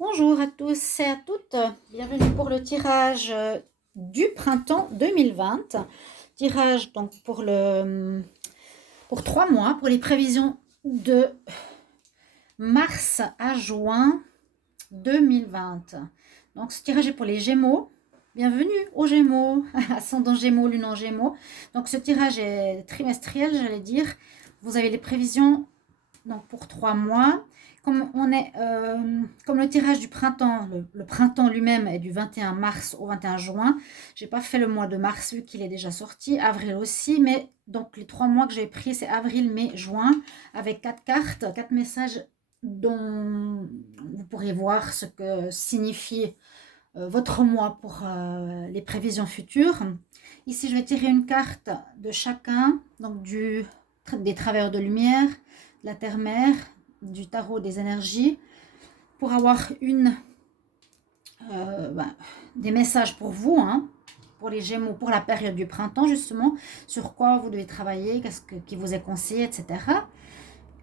Bonjour à tous et à toutes, bienvenue pour le tirage du printemps 2020. Tirage donc pour 3 mois, pour les prévisions de mars à juin 2020. Donc ce tirage est pour les Gémeaux. Bienvenue aux Gémeaux, ascendant Gémeaux, lune en Gémeaux. Donc ce tirage est trimestriel, j'allais dire. Vous avez les prévisions donc pour 3 mois. Comme le tirage du printemps, le printemps lui-même est du 21 mars au 21 juin. J'ai pas fait le mois de mars vu qu'il est déjà sorti, avril aussi, mais donc les 3 mois que j'ai pris c'est avril, mai, juin, avec 4 cartes, 4 messages dont vous pourrez voir ce que signifie votre mois pour les prévisions futures. Ici je vais tirer une carte de chacun, donc des travailleurs de lumière, de la terre-mère, du tarot des énergies, pour avoir des messages pour vous, hein, pour les Gémeaux, pour la période du printemps justement, sur quoi vous devez travailler, qui vous est conseillé, etc.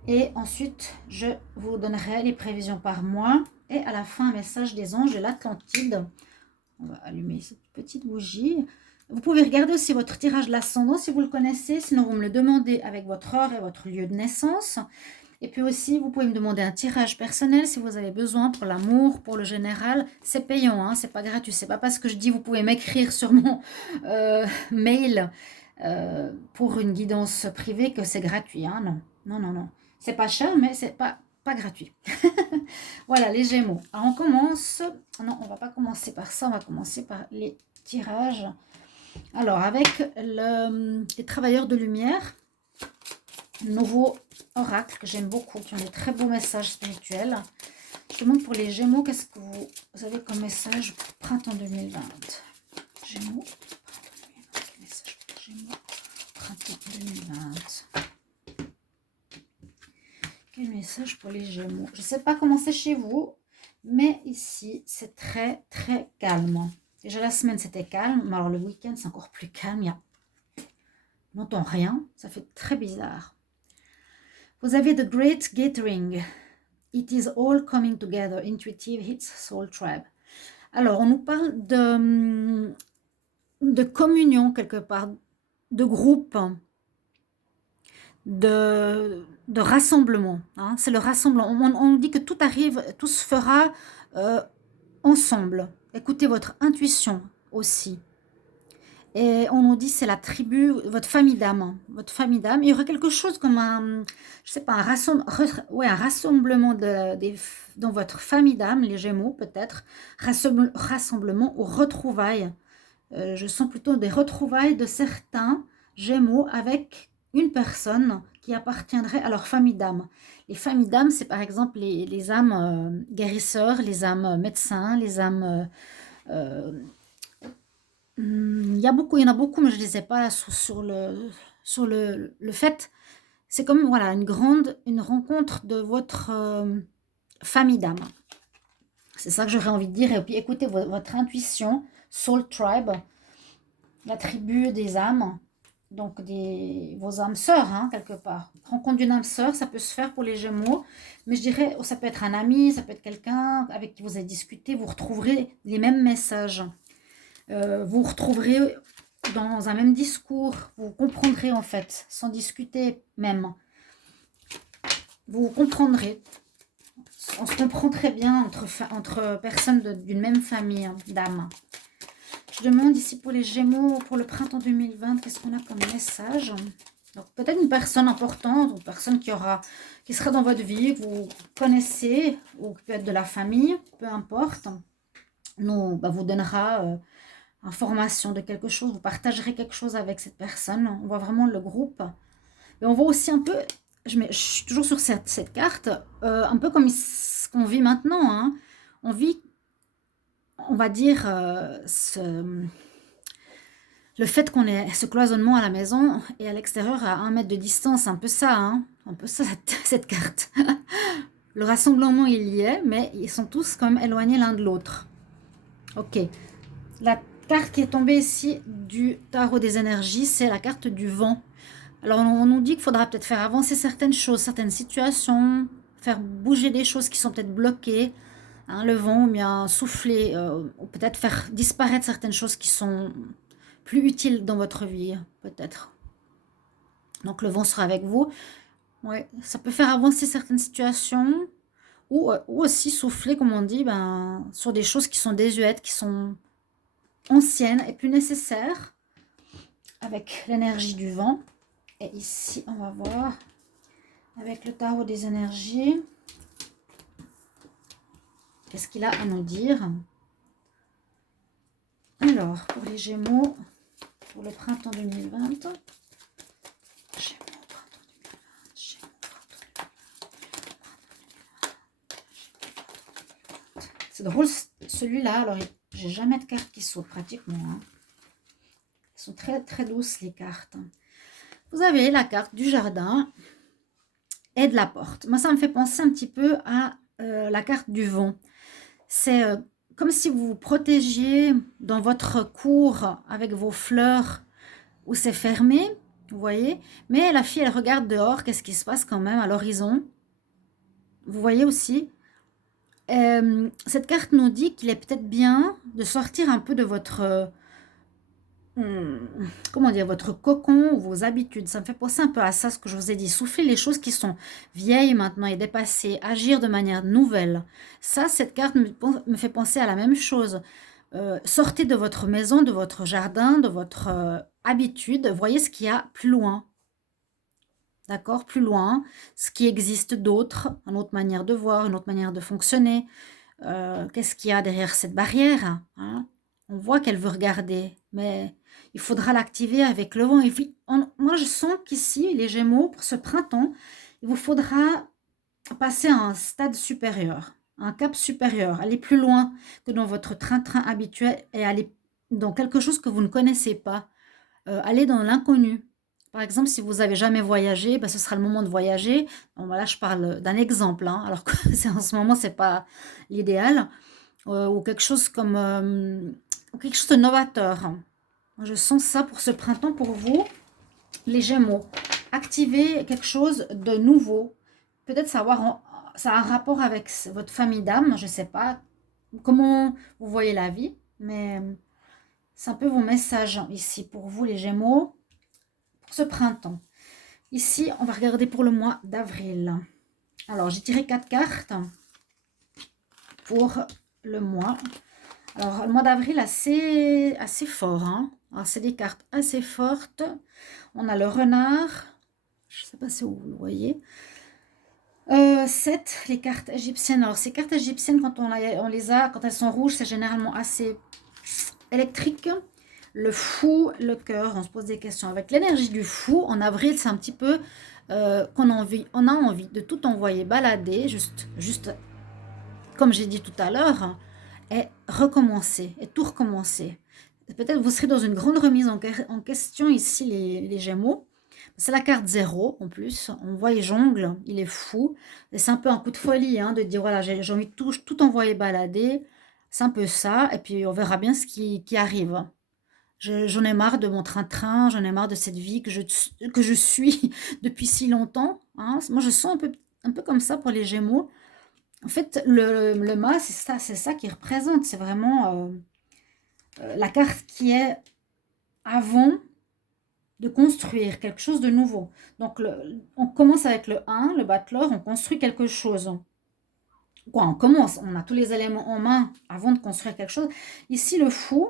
Et ensuite, je vous donnerai les prévisions par mois. Et à la fin, un message des anges de l'Atlantide. On va allumer cette petite bougie. Vous pouvez regarder aussi votre tirage de l'ascendant si vous le connaissez. Sinon, vous me le demandez avec votre heure et votre lieu de naissance. Et puis aussi, vous pouvez me demander un tirage personnel si vous avez besoin pour l'amour, pour le général. C'est payant, hein, c'est pas gratuit. C'est pas parce que je dis vous pouvez m'écrire sur mon mail pour une guidance privée que c'est gratuit. Hein, non, non, non, non. C'est pas cher, mais c'est pas gratuit. Voilà, les Gémeaux. Alors, on commence. Non, on va pas commencer par ça. On va commencer par les tirages. Alors, avec les travailleurs de lumière, nouveau oracle que j'aime beaucoup, qui ont des très beaux messages spirituels. Je demande pour les Gémeaux, qu'est-ce que vous avez comme message pour printemps 2020? Gémeaux, printemps 2020, quel message pour Gémeaux, printemps 2020? Quel message pour les Gémeaux? Je ne sais pas comment c'est chez vous, mais ici, c'est très, très calme. Déjà, la semaine, c'était calme, mais alors le week-end, c'est encore plus calme. On n'entend rien, ça fait très bizarre. Vous avez The Great Gathering. It is all coming together. Intuitive hits soul tribe. Alors, on nous parle de communion quelque part, de groupe, de rassemblement. Hein. C'est le rassemblement. On dit que tout arrive, tout se fera ensemble. Écoutez votre intuition aussi. Et on nous dit c'est la tribu, votre famille d'âme. Votre famille d'âme. Il y aurait quelque chose comme je sais pas, un rassemblement dans votre famille d'âme, les Gémeaux peut-être. Rassemblement ou retrouvailles. Je sens plutôt des retrouvailles de certains Gémeaux avec une personne qui appartiendrait à leur famille d'âme. Les familles d'âme, c'est par exemple les âmes guérisseurs, les âmes médecins, les âmes il y en a beaucoup, mais je ne les ai pas là sur le fait. C'est comme voilà, une rencontre de votre famille d'âme. C'est ça que j'aurais envie de dire. Et puis écoutez votre intuition, Soul Tribe, la tribu des âmes, donc vos âmes sœurs, hein, quelque part. Rencontre d'une âme sœur, ça peut se faire pour les Gémeaux, mais je dirais, ça peut être un ami, ça peut être quelqu'un avec qui vous avez discuté, vous retrouverez les mêmes messages. Vous retrouverez dans un même discours, vous comprendrez en fait, sans discuter même. Vous comprendrez. On se comprend très bien entre personnes d'une même famille d'âmes. Je demande ici pour les Gémeaux, pour le printemps 2020, qu'est-ce qu'on a comme message? Donc peut-être une personne importante, une personne qui sera dans votre vie, que vous connaissez, ou qui peut être de la famille, peu importe, vous donnera information de quelque chose, vous partagerez quelque chose avec cette personne. On voit vraiment le groupe. Et on voit aussi un peu, je suis toujours sur cette carte, un peu comme ce qu'on vit maintenant. Hein. On vit, on va dire, le fait qu'on ait ce cloisonnement à la maison et à l'extérieur à 1 mètre de distance, un peu ça, hein, un peu ça, cette carte. Le rassemblement, il y est, mais ils sont tous quand même éloignés l'un de l'autre. Ok. La carte qui est tombée ici du tarot des énergies, c'est la carte du vent. Alors, on nous dit qu'il faudra peut-être faire avancer certaines choses, certaines situations, faire bouger des choses qui sont peut-être bloquées, hein, le vent, ou bien souffler, ou peut-être faire disparaître certaines choses qui sont plus utiles dans votre vie, peut-être. Donc le vent sera avec vous. Ouais, ça peut faire avancer certaines situations, ou aussi souffler, comme on dit, ben, sur des choses qui sont désuètes, qui sont anciennes et plus nécessaires, avec l'énergie du vent. Et ici, on va voir, avec le tarot des énergies, qu'est-ce qu'il a à nous dire. Alors, pour les Gémeaux, pour le printemps 2020, c'est drôle, celui-là, alors j'ai jamais de cartes qui sautent pratiquement. Hein. Elles sont très très douces les cartes. Vous avez la carte du jardin et de la porte. Moi, ça me fait penser un petit peu à la carte du vent. C'est comme si vous vous protégiez dans votre cour avec vos fleurs où c'est fermé, vous voyez. Mais la fille, elle regarde dehors, qu'est-ce qui se passe quand même à l'horizon. Vous voyez aussi. Cette carte nous dit qu'il est peut-être bien de sortir un peu de votre, comment dire, votre cocon ou vos habitudes. Ça me fait penser un peu à ça, ce que je vous ai dit. Souffler les choses qui sont vieilles maintenant et dépassées, agir de manière nouvelle. Ça, cette carte me fait penser à la même chose. Sortez de votre maison, de votre jardin, de votre habitude. Voyez ce qu'il y a plus loin. D'accord? Plus loin, ce qui existe d'autre, une autre manière de voir, une autre manière de fonctionner. Qu'est-ce qu'il y a derrière cette barrière, hein? On voit qu'elle veut regarder, mais il faudra l'activer avec le vent. Moi, je sens qu'ici, les Gémeaux, pour ce printemps, il vous faudra passer à un stade supérieur, un cap supérieur, aller plus loin que dans votre train-train habituel et aller dans quelque chose que vous ne connaissez pas, aller dans l'inconnu. Par exemple, si vous avez jamais voyagé, ben, ce sera le moment de voyager. Bon, ben là, je parle d'un exemple, hein, alors que en ce moment, c'est pas l'idéal. Ou quelque chose comme ou quelque chose de novateur. Je sens ça pour ce printemps pour vous, les Gémeaux. Activer quelque chose de nouveau. Peut-être savoir, ça a un rapport avec votre famille d'âme, je ne sais pas comment vous voyez la vie, mais c'est un peu vos messages ici pour vous, les Gémeaux, pour ce printemps. Ici, on va regarder pour le mois d'avril. Alors, j'ai tiré 4 cartes pour le mois. Alors, le mois d'avril, assez fort. Hein. Alors, c'est des cartes assez fortes. On a le renard. Je ne sais pas si vous le voyez. 7, les cartes égyptiennes. Alors, ces cartes égyptiennes, quand on les a, quand elles sont rouges, c'est généralement assez électrique. Le fou, le cœur, on se pose des questions. Avec l'énergie du fou, en avril, c'est un petit peu qu'on on a envie de tout envoyer balader, juste comme j'ai dit tout à l'heure, et recommencer, et tout recommencer. Peut-être vous serez dans une grande remise en question ici, les Gémeaux. C'est la carte 0 en plus. On voit, il jongle, il est fou. Et c'est un peu un coup de folie hein, de dire voilà, j'ai envie de tout envoyer balader. C'est un peu ça. Et puis on verra bien ce qui arrive. J'en ai marre de mon train-train, j'en ai marre de cette vie que je suis depuis si longtemps. Hein. Moi, je sens un peu comme ça pour les Gémeaux. En fait, le mât, c'est ça qui représente. C'est vraiment la carte qui est avant de construire quelque chose de nouveau. Donc, on commence avec le 1, le battleur, on construit quelque chose. Quoi, on commence, on a tous les éléments en main avant de construire quelque chose. Ici, le fou,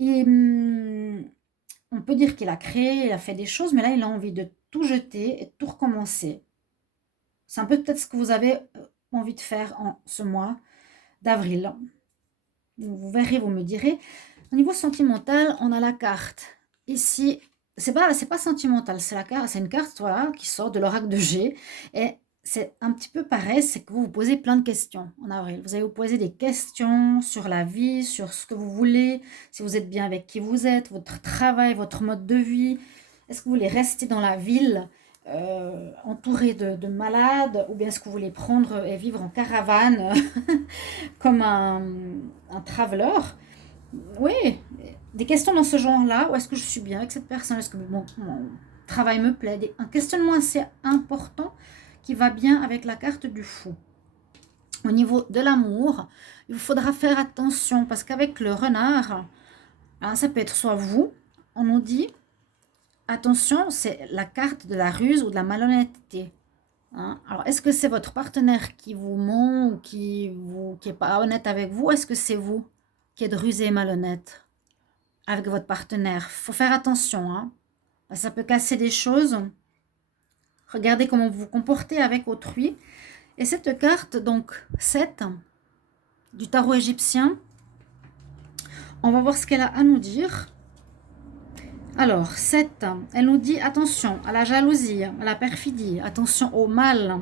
on peut dire qu'il a créé, il a fait des choses, mais là, il a envie de tout jeter et de tout recommencer. C'est un peu peut-être ce que vous avez envie de faire en ce mois d'avril. Vous verrez, vous me direz. Au niveau sentimental, on a la carte. Ici, c'est pas sentimental, c'est une carte voilà, qui sort de l'oracle de G. Et c'est un petit peu pareil, c'est que vous vous posez plein de questions en avril. Vous allez vous poser des questions sur la vie, sur ce que vous voulez, si vous êtes bien avec qui vous êtes, votre travail, votre mode de vie. Est-ce que vous voulez rester dans la ville entouré de malades, ou bien est-ce que vous voulez prendre et vivre en caravane comme un traveler? Oui, des questions dans ce genre-là. Où est-ce que je suis bien avec cette personne? Est-ce que mon travail me plaît? Un questionnement assez important qui va bien avec la carte du fou. Au niveau de l'amour, il vous faudra faire attention parce qu'avec le renard, hein, ça peut être soit vous, on nous dit, attention, c'est la carte de la ruse ou de la malhonnêteté. Hein. Alors, est-ce que c'est votre partenaire qui vous ment ou qui est pas honnête avec vous? Est-ce que c'est vous qui êtes rusé et malhonnête avec votre partenaire? Il faut faire attention, hein. Ça peut casser des choses. Regardez comment vous vous comportez avec autrui. Et cette carte, donc 7 du tarot égyptien, on va voir ce qu'elle a à nous dire. Alors, 7, elle nous dit attention à la jalousie, à la perfidie, attention au mal.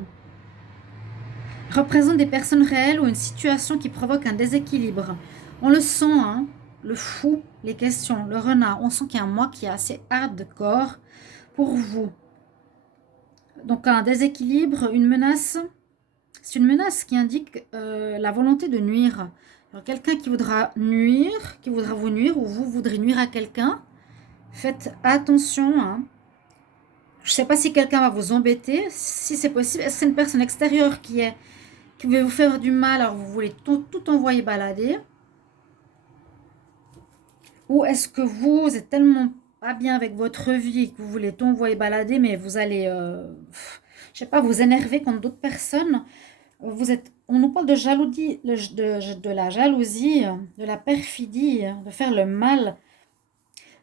Représente des personnes réelles ou une situation qui provoque un déséquilibre. On le sent, hein, le fou, les questions, le renard. On sent qu'il y a un moi qui est assez hardcore pour vous. Donc, un déséquilibre, une menace. C'est une menace qui indique la volonté de nuire. Alors, quelqu'un qui voudra nuire, qui voudra vous nuire, ou vous voudrez nuire à quelqu'un, faites attention. Hein. Je ne sais pas si quelqu'un va vous embêter, si c'est possible. Est-ce que c'est une personne extérieure qui veut vous faire du mal, alors vous voulez tout envoyer balader? Ou est-ce que vous êtes tellement pas bien avec votre vie que vous voulez tout envoyer balader, mais vous allez, je sais pas, vous énerver contre d'autres personnes? On nous parle de jalousie, de la jalousie, de la perfidie, de faire le mal.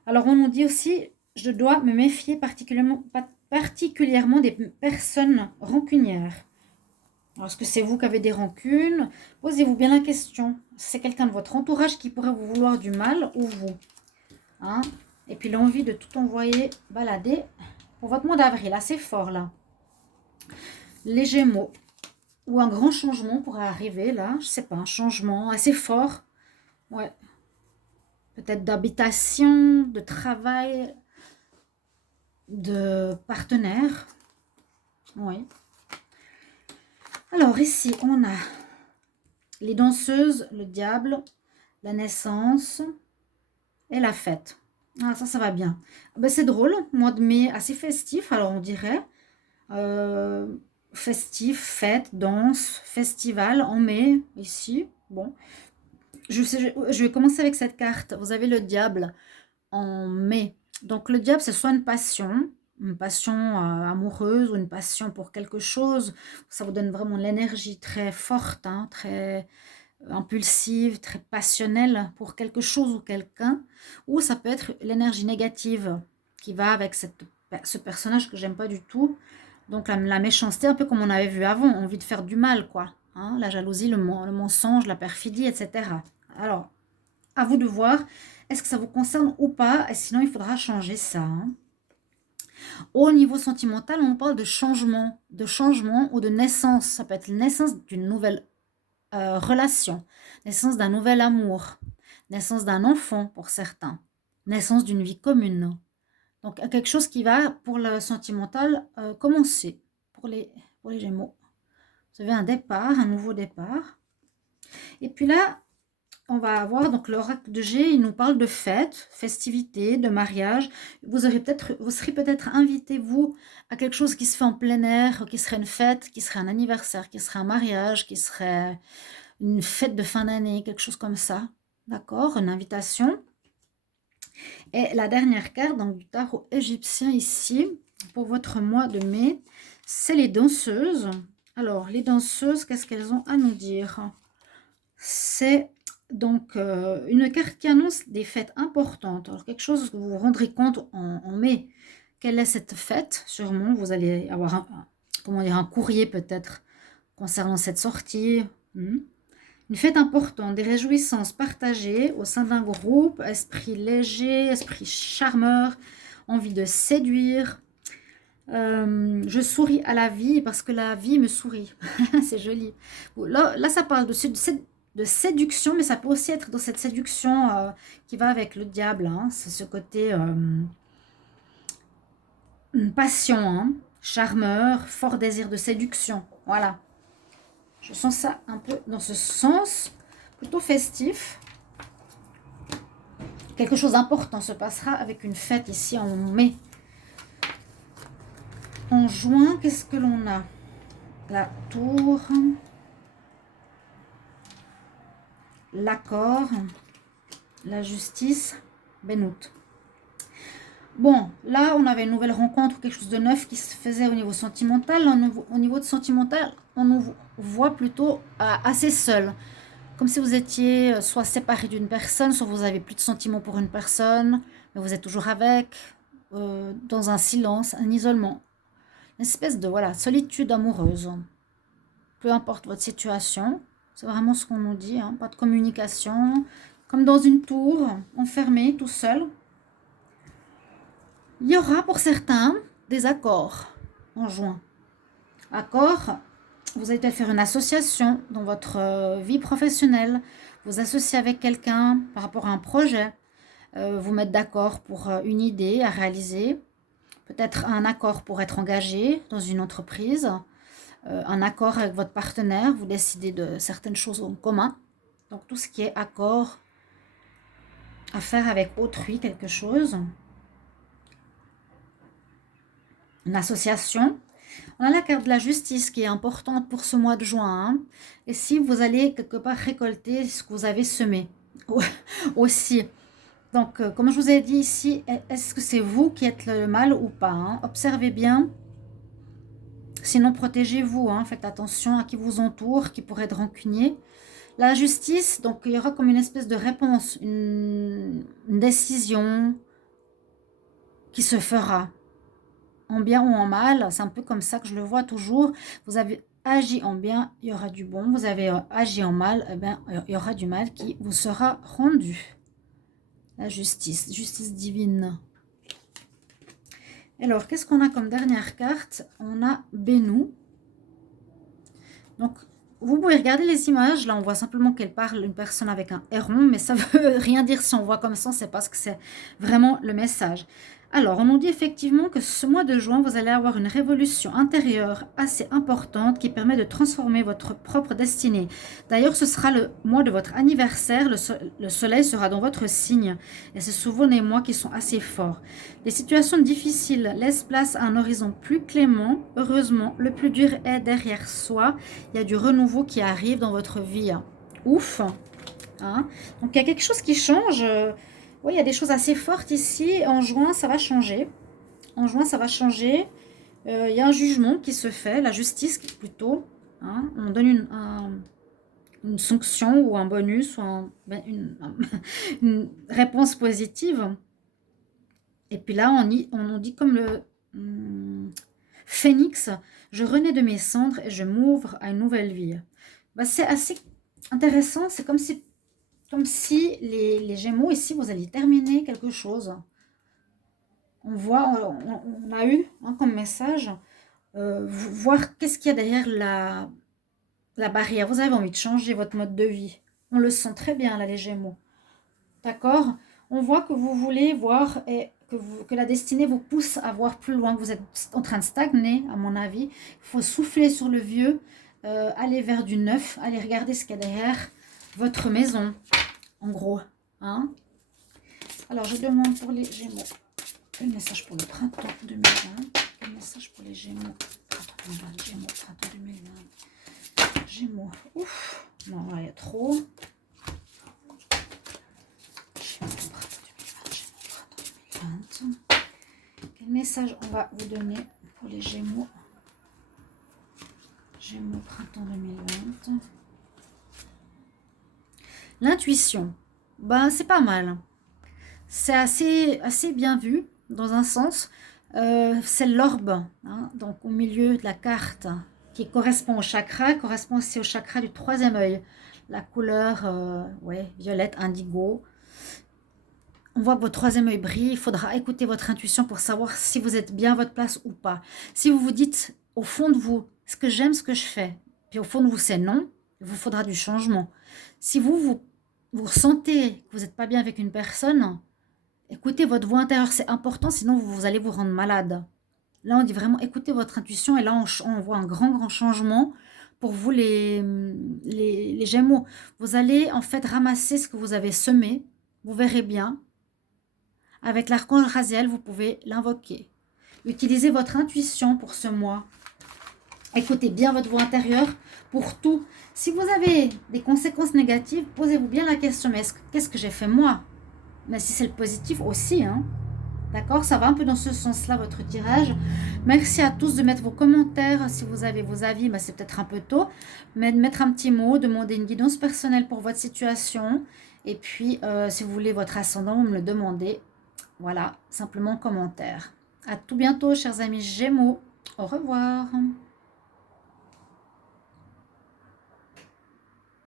Alors on nous dit aussi, je dois me méfier particulièrement des personnes rancunières. Alors, est-ce que c'est vous qui avez des rancunes? Posez-vous bien la question. C'est quelqu'un de votre entourage qui pourrait vous vouloir du mal ou vous? Hein? Et puis l'envie de tout envoyer balader pour votre mois d'avril, assez fort là. Les Gémeaux. Ou un grand changement pourrait arriver là, je sais pas, un changement assez fort. Ouais. Peut-être d'habitation, de travail, de partenaire. Oui. Alors ici, on a les danseuses, le diable, la naissance et la fête. Ah, ça va bien. Ben, c'est drôle, mois de mai assez festif, alors on dirait. Festif, fête, danse, festival en mai, ici. Bon, je vais commencer avec cette carte. Vous avez le diable en mai. Donc le diable, c'est soit une passion amoureuse ou une passion pour quelque chose. Ça vous donne vraiment l'énergie très forte, hein, très impulsive, très passionnelle pour quelque chose ou quelqu'un. Ou ça peut être l'énergie négative qui va avec ce personnage que j'aime pas du tout. Donc la méchanceté, un peu comme on avait vu avant, envie de faire du mal, quoi. Hein, la jalousie, le mensonge, la perfidie, etc. Alors, à vous de voir, est-ce que ça vous concerne ou pas? Et sinon, il faudra changer ça. Hein. Au niveau sentimental, on parle de changement ou de naissance. Ça peut être la naissance d'une nouvelle relation, naissance d'un nouvel amour, naissance d'un enfant pour certains, naissance d'une vie commune. Donc, quelque chose qui va, pour le sentimental, commencer pour les Gémeaux. Vous avez un départ, un nouveau départ. Et puis là, on va avoir donc l'oracle de G, il nous parle de fête, festivité, de mariage. Vous serez peut-être invité, vous, à quelque chose qui se fait en plein air, qui serait une fête, qui serait un anniversaire, qui serait un mariage, qui serait une fête de fin d'année, quelque chose comme ça. D'accord? Une invitation. Et la dernière carte donc, du tarot égyptien ici, pour votre mois de mai, c'est les danseuses. Alors, les danseuses, qu'est-ce qu'elles ont à nous dire? C'est donc une carte qui annonce des fêtes importantes. Alors, quelque chose que vous vous rendrez compte en mai. Quelle est cette fête? Sûrement, vous allez avoir comment dire, un courrier peut-être concernant cette sortie. Une fête importante, des réjouissances partagées au sein d'un groupe, esprit léger, esprit charmeur, envie de séduire. Je souris à la vie parce que la vie me sourit. C'est joli. Là, ça parle de séduction, mais ça peut aussi être dans cette séduction qui va avec le diable. Hein. C'est ce côté passion, hein. Charmeur, fort désir de séduction. Voilà. Je sens ça un peu dans ce sens, plutôt festif. Quelque chose d'important se passera avec une fête ici en mai. En juin, qu'est-ce que l'on a? La tour. l'accord, la justice, Benoît. Bon, là, on avait une nouvelle rencontre, quelque chose de neuf qui se faisait au niveau sentimental. Au niveau de sentimental, on nous voit plutôt assez seul. Comme si vous étiez soit séparé d'une personne, soit vous avez plus de sentiments pour une personne, mais vous êtes toujours avec, dans un silence, un isolement. Une espèce de voilà, solitude amoureuse. Peu importe votre situation, c'est vraiment ce qu'on nous dit, hein, pas de communication, comme dans une tour, enfermé, tout seul. Il y aura pour certains des accords en juin. Accords, vous allez peut-être faire une association dans votre vie professionnelle, vous associer avec quelqu'un par rapport à un projet, vous mettre d'accord pour une idée à réaliser, peut-être un accord pour être engagé dans une entreprise, un accord avec votre partenaire, vous décidez de certaines choses en commun. Donc tout ce qui est accord à faire avec autrui, quelque chose. Une association. On a la carte de la justice qui est importante pour ce mois de juin. Hein. Et si vous allez quelque part récolter ce que vous avez semé aussi. Donc, comme je vous ai dit ici, est-ce que c'est vous qui êtes le mal ou pas, hein? Observez bien. Sinon, protégez-vous. Hein. Faites attention à qui vous entoure, qui pourrait être rancunier. La justice, donc il y aura comme une espèce de réponse, une décision qui se fera. En bien ou en mal, c'est un peu comme ça que je le vois toujours. Vous avez agi en bien, il y aura du bon. Vous avez agi en mal, eh bien, il y aura du mal qui vous sera rendu. La justice, justice divine. Alors, qu'est-ce qu'on a comme dernière carte? On a Bénou. Donc, vous pouvez regarder les images. Là, on voit simplement qu'elle parle une personne avec un héron, mais ça ne veut rien dire si on voit comme ça, c'est parce que c'est vraiment le message. Alors, on nous dit effectivement que ce mois de juin, vous allez avoir une révolution intérieure assez importante qui permet de transformer votre propre destinée. D'ailleurs, ce sera le mois de votre anniversaire, le soleil sera dans votre signe. Et c'est souvent les mois qui sont assez forts. Les situations difficiles laissent place à un horizon plus clément. Heureusement, le plus dur est derrière soi. Il y a du renouveau qui arrive dans votre vie. Ouf! Hein? Donc, il y a quelque chose qui change. Oui, il y a des choses assez fortes ici. En juin, ça va changer. En juin, ça va changer. Il y a un jugement qui se fait, la justice plutôt. Hein. On donne une sanction ou un bonus ou une réponse positive. Et puis là, on nous dit comme le phénix, je renais de mes cendres et je m'ouvre à une nouvelle vie. Bah, c'est assez intéressant. C'est comme si les Gémeaux, ici, vous alliez terminer quelque chose. On voit, on a eu comme message, voir qu'est-ce qu'il y a derrière la barrière. Vous avez envie de changer votre mode de vie. On le sent très bien, là, les Gémeaux. D'accord? On voit que vous voulez voir et que la destinée vous pousse à voir plus loin, que vous êtes en train de stagner, à mon avis. Il faut souffler sur le vieux, aller vers du neuf, aller regarder ce qu'il y a derrière votre maison, en gros. Hein? Alors, je demande pour les Gémeaux, quel message pour le printemps 2020? Quel message pour les Gémeaux? Printemps 2020, Gémeaux, printemps 2020. Gémeaux, ouf, non, là, il y a trop. Quel message on va vous donner pour les Gémeaux? Gémeaux, printemps 2020. L'intuition, ben, c'est pas mal. C'est assez bien vu, dans un sens. C'est l'orbe, hein, donc au milieu de la carte, qui correspond au chakra, correspond aussi au chakra du troisième œil. La couleur, ouais, violette, indigo. On voit que votre troisième œil brille. Il faudra écouter votre intuition pour savoir si vous êtes bien à votre place ou pas. Si vous vous dites, au fond de vous, est-ce que j'aime ce que je fais? Puis au fond de vous, c'est non. Il vous faudra du changement. Si vous ressentez que vous n'êtes pas bien avec une personne, écoutez votre voix intérieure, c'est important, sinon vous allez vous rendre malade. Là, on dit vraiment, écoutez votre intuition, et là, on voit un grand changement pour vous, les Gémeaux. Vous allez en fait ramasser ce que vous avez semé, vous verrez bien. Avec l'archange Raziel, vous pouvez l'invoquer. Utilisez votre intuition pour ce mois. Écoutez bien votre voix intérieure pour tout. Si vous avez des conséquences négatives, posez-vous bien la question, mais qu'est-ce que j'ai fait moi? Mais si c'est le positif aussi, hein. D'accord? Ça va un peu dans ce sens-là, votre tirage. Merci à tous de mettre vos commentaires. Si vous avez vos avis, bah, c'est peut-être un peu tôt. Mais de mettre un petit mot, demander une guidance personnelle pour votre situation. Et puis, si vous voulez votre ascendant, vous me le demandez. Voilà, simplement en commentaire. À tout bientôt, chers amis Gémeaux. Au revoir.